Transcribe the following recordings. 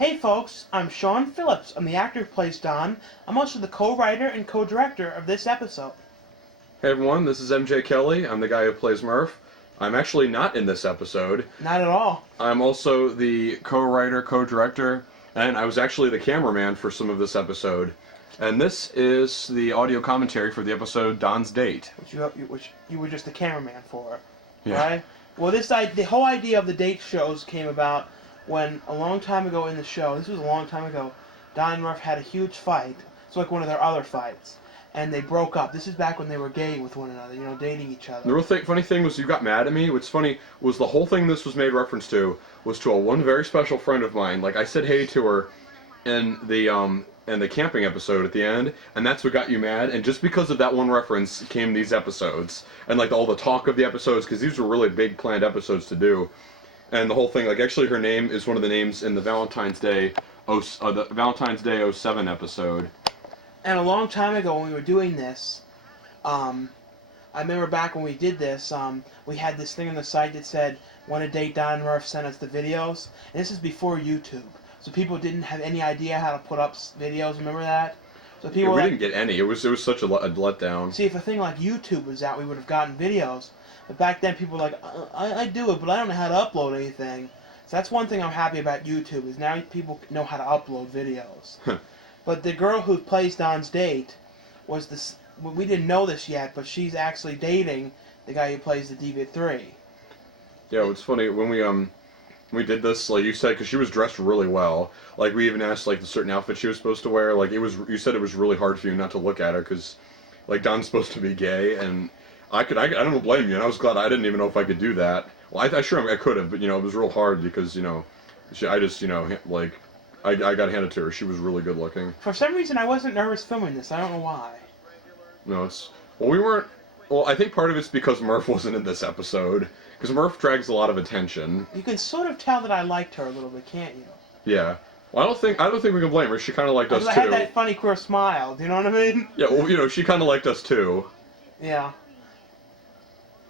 Hey folks, I'm Sean Phillips. I'm the actor who plays Don. I'm also the co-writer and co-director of this episode. Hey everyone, this is MJ Kelly. I'm the guy who plays Murph. I'm actually not in this episode. Not at all. I'm also the co-writer, co-director, and I was actually the cameraman for some of this episode. And this is the audio commentary for the episode Don's Date. Which you were just the cameraman for, Yeah. right? Well, the whole idea of the date shows came about when a long time ago in the show, this was a long time ago, Don and Murph had a huge fight. It's like one of their other fights. And they broke up. This is back when they were gay with one another, dating each other. The real funny thing was you got mad at me. What's funny was the whole thing this was made reference to was to one very special friend of mine. Like I said hey to her in the camping episode at the end, and that's what got you mad. And just because of that one reference came these episodes and like all the talk of the episodes, because these were really big planned episodes to do. And the whole thing, like actually her name is one of the names in the Valentine's Day 07 episode. And a long time ago when we were doing this, I remember back when we did this, we had this thing on the site that said, "Want to date Don and Murph, send us the videos." And this is before YouTube. So people didn't have any idea how to put up videos, remember that? So people we didn't get any. It was such a letdown. See, if a thing like YouTube was out, we would have gotten videos. But back then people were like, I do it, but I don't know how to upload anything. So that's one thing I'm happy about YouTube, is now people know how to upload videos. But the girl who plays Don's date was this. We didn't know this yet, but she's actually dating the guy who plays the DV3. Yeah, it's funny when we did this, like you said, because she was dressed really well. Like we even asked like the certain outfit she was supposed to wear. Like you said it was really hard for you not to look at her because, like Don's supposed to be gay, and I don't blame you. And I was glad I didn't even know if I could do that. Well, I could have, but it was real hard because I got to hand it to her. She was really good looking. For some reason, I wasn't nervous filming this. I don't know why. No, we weren't. Well, I think part of it's because Murph wasn't in this episode. Because Murph drags a lot of attention. You can sort of tell that I liked her a little bit, can't you? Yeah. Well, I don't think we can blame her. She kind of liked us too. I had that funny queer smile. Do you know what I mean? Yeah. Well, she kind of liked us too. Yeah.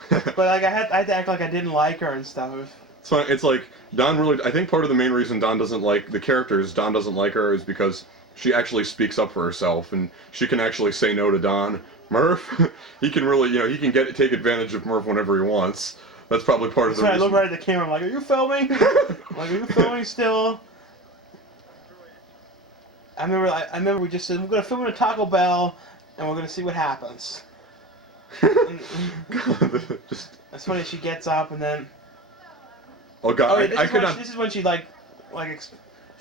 But like I had to act like I didn't like her and stuff. So it's like Don really. I think part of the main reason Don doesn't like the characters, Don doesn't like her, is because she actually speaks up for herself and she can actually say no to Don. Murph, he can really, he can take advantage of Murph whenever he wants. That's probably part of the reason. I look right at the camera. I'm like, "Are you filming? Like, are you filming still?" I remember we just said we're gonna film in a Taco Bell and we're gonna see what happens. That's funny. She gets up and then. Oh God! This is when she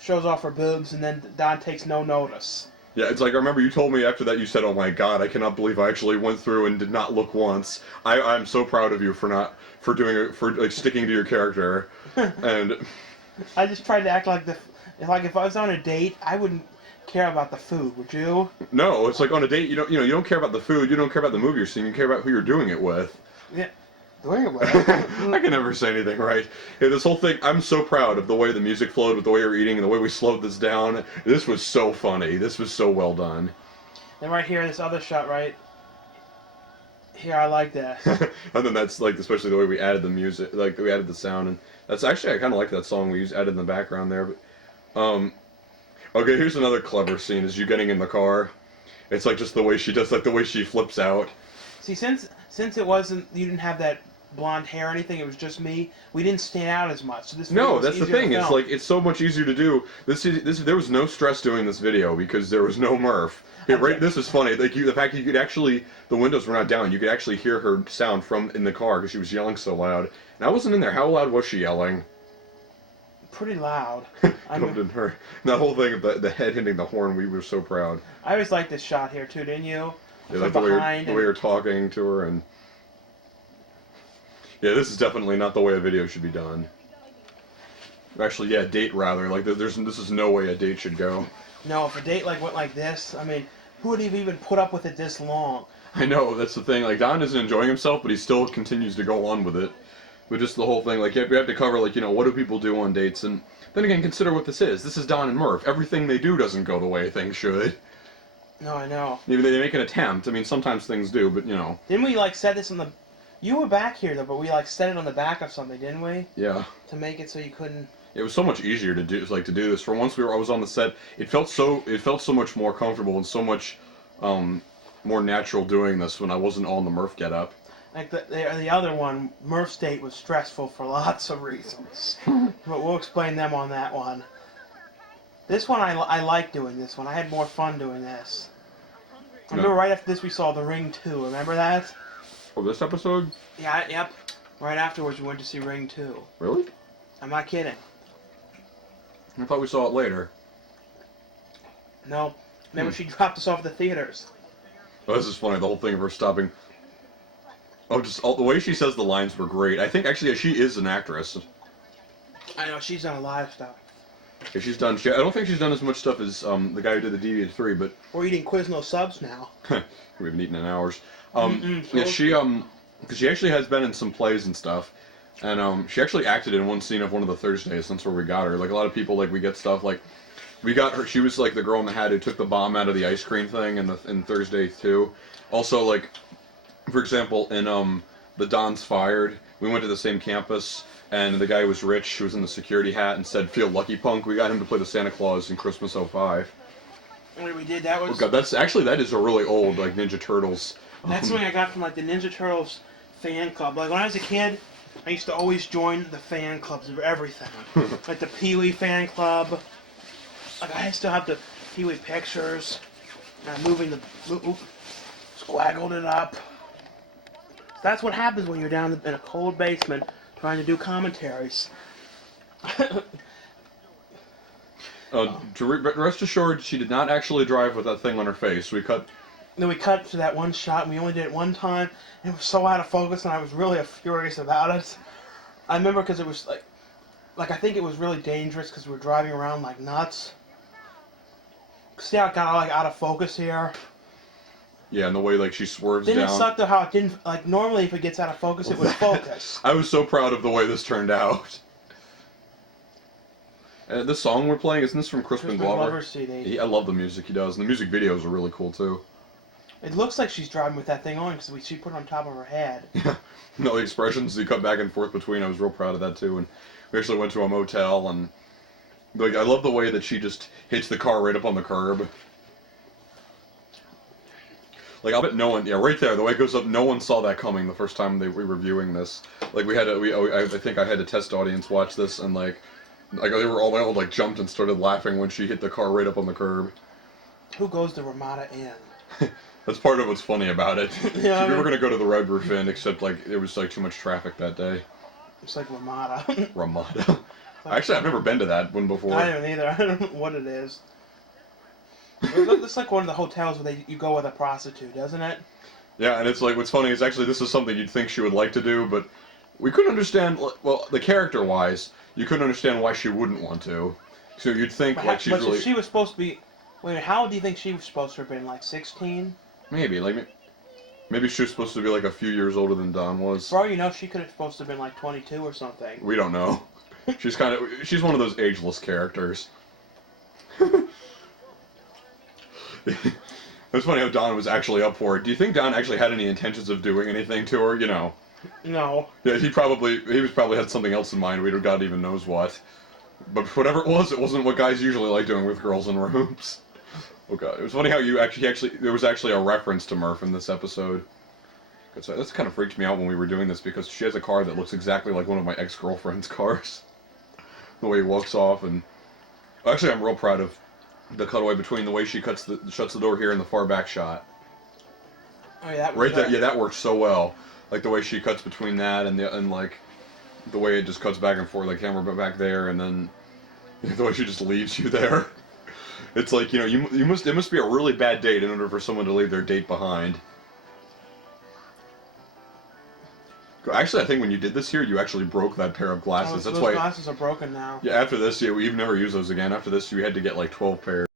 shows off her boobs, and then Don takes no notice. Yeah, it's like I remember you told me after that. You said, "Oh my God, I cannot believe I actually went through and did not look once." I'm so proud of you for sticking to your character, and. I just tried to act like if I was on a date, I wouldn't care about the food. Would you? No, it's like on a date, you don't care about the food. You don't care about the movie you're seeing. You care about who you're doing it with. Yeah. Doing it with. I can never say anything right. Yeah, this whole thing, I'm so proud of the way the music flowed, with the way we were eating, and the way we slowed this down. This was so funny. This was so well done. And right here, this other shot, right here, I like that. And then that's like, especially the way we added the music, like we added the sound, and that's actually, I kind of like that song we added in the background there. But, okay, here's another clever scene: is you getting in the car. It's like just the way she does, like the way she flips out. See, since it wasn't, you didn't have that blonde hair or anything, it was just me, we didn't stand out as much. So this no, that's the thing. It's like it's so much easier to do. There was no stress doing this video because there was no Murph. This is funny. Like the fact that you could actually, the windows were not down. You could actually hear her sound from in the car because she was yelling so loud. And I wasn't in there. How loud was she yelling? Pretty loud. Didn't hurt. And that whole thing of the head hitting the horn, we were so proud. I always liked this shot here too, didn't you? Yeah, like the way you're talking to her, and yeah, this is definitely not the way a video should be done. Actually, yeah, date rather. Like this is no way a date should go. No, if a date went like this, I mean, who would have even put up with it this long? I know, that's the thing. Like Don isn't enjoying himself, but he still continues to go on with it. But just the whole thing, like we have to cover, like what do people do on dates, and then again, consider what this is. This is Don and Murph. Everything they do doesn't go the way things should. No, I know. Maybe they make an attempt. I mean, sometimes things do, but Didn't we set this on the You were back here though, but we like set it on the back of something, didn't we? Yeah. To make it so you couldn't. It was so much easier to do this. For once I was on the set, it felt so much more comfortable and so much more natural doing this when I wasn't all in the Murph getup. Like the other one, Murph State was stressful for lots of reasons, but we'll explain them on that one. This one I like doing this one. I had more fun doing this. I remember right after this we saw The Ring 2. Remember that? Oh, this episode? Yeah. Yep. Right afterwards we went to see Ring 2. Really? I'm not kidding. I thought we saw it later. No. Remember she dropped us off at the theaters. Oh, this is funny. The whole thing of her stopping. Oh, just the way she says the lines were great. I think actually she is an actress. I know she's done a lot of stuff. Yeah, she's done. I don't think she's done as much stuff as the guy who did the Deviant 3, but We're eating Quizno subs now. we haven't eaten in hours. Mm-mm, Yeah, because she actually has been in some plays and stuff, and she actually acted in one scene of one of the Thursdays. That's where we got her. Like a lot of people, like we get stuff like we got her. She was like the girl in the hat who took the bomb out of the ice cream thing in Thursday too. Also, like for example, in the Don's Fired, we went to the same campus. And the guy was rich, who was in the security hat, and said, "Feel lucky, punk." We got him to play the Santa Claus in Christmas '05. When we did that was. Oh god, that is a really old like Ninja Turtles. That's something I got from like the Ninja Turtles fan club. Like when I was a kid, I used to always join the fan clubs of everything. Like the Pee Wee fan club. Like I still have the Pee Wee pictures. Moving the squaggled it up. That's what happens when you're down in a cold basement trying to do commentaries. Rest assured, she did not actually drive with that thing on her face. Then we cut to that one shot, and we only did it one time, and it was so out of focus, and I was really furious about it. I remember because it was like I think it was really dangerous because we were driving around like nuts. See how it got like out of focus here? Yeah, and the way like she swerves Didn't down. it suck though how it didn't, like normally if it gets out of focus it would focus. I was so proud of the way this turned out. This song we're playing, isn't this from Crispin Glover? Glover's CD. I love the music he does, and the music videos are really cool too. It looks like she's driving with that thing on because she put it on top of her head. No, the expressions he cut back and forth between, I was real proud of that too. And we actually went to a motel, and like I love the way that she just hits the car right up on the curb. Like I'll bet no one, right there, the way it goes up, no one saw that coming the first time we were viewing this. Like I think I had a test audience watch this, and like they all like jumped and started laughing when she hit the car right up on the curb. Who goes to Ramada Inn? That's part of what's funny about it. Yeah, We were gonna go to the Red Roof Inn, except like there was like too much traffic that day. It's like Ramada. Ramada. Actually, I've never been to that one before. I haven't either. I don't know what it is. It's like one of the hotels where you go with a prostitute, doesn't it? Yeah, and it's like what's funny is actually this is something you'd think she would like to do, but we couldn't understand. Well, the character-wise, you couldn't understand why she wouldn't want to. So you'd think But, like she's but really if she was supposed to be. Wait a minute, how old do you think she was supposed to have been? Like 16? maybe she was supposed to be like a few years older than Dawn was. For all you know, she could have supposed to have been like 22 or something. We don't know. She's one of those ageless characters. It's funny how Don was actually up for it. Do you think Don actually had any intentions of doing anything to her? You know. No. Yeah, he was probably had something else in mind. God even knows what. But whatever it wasn't what guys usually like doing with girls in rooms. Oh god, it was funny how there was actually a reference to Murph in this episode. This kind of freaked me out when we were doing this because she has a car that looks exactly like one of my ex-girlfriend's cars. The way he walks off, and actually I'm real proud of the cutaway between the way she shuts the door here and the far back shot. Oh, yeah, that was Right there, yeah, that works so well. Like the way she cuts between that and like the way it just cuts back and forth, like camera back there, and then the way she just leaves you there. It's like, you know, it must be a really bad date in order for someone to leave their date behind. Actually, I think when you did this here, you actually broke that pair of glasses. Those glasses are broken now. Yeah, after this, yeah, we've never used those again. After this, you had to get like 12 pairs.